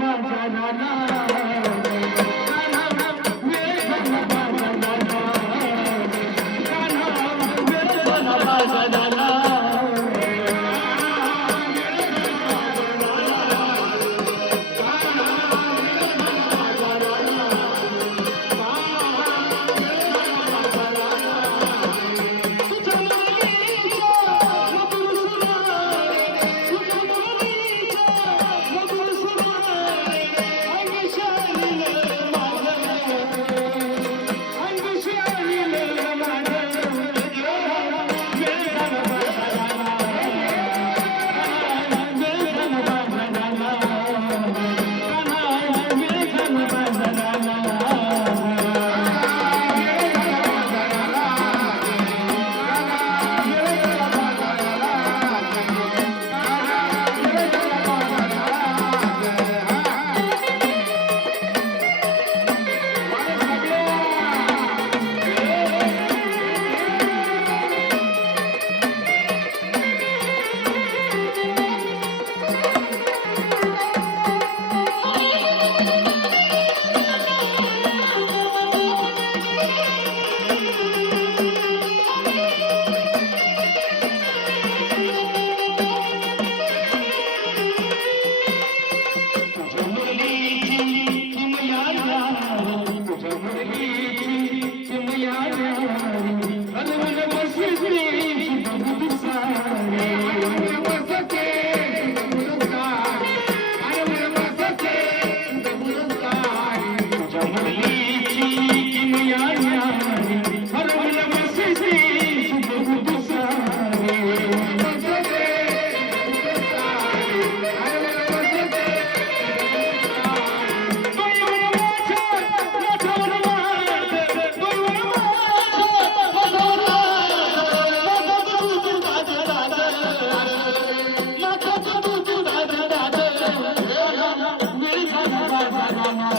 বাজারা Mama.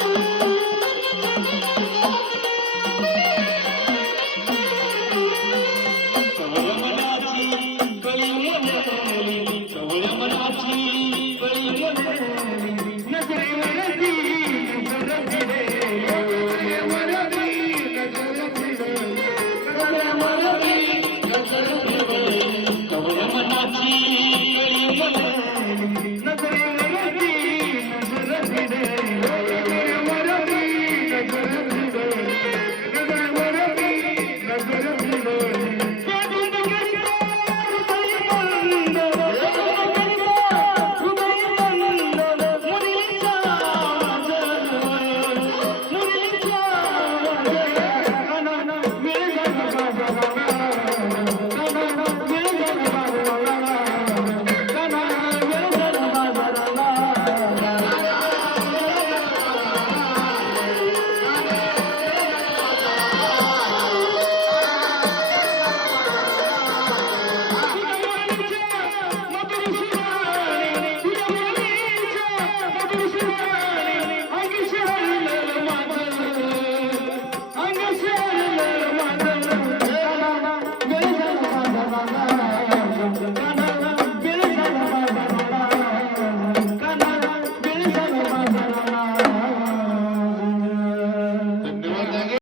सवय मनाची करण्या सगळ्या मनाची Thank you.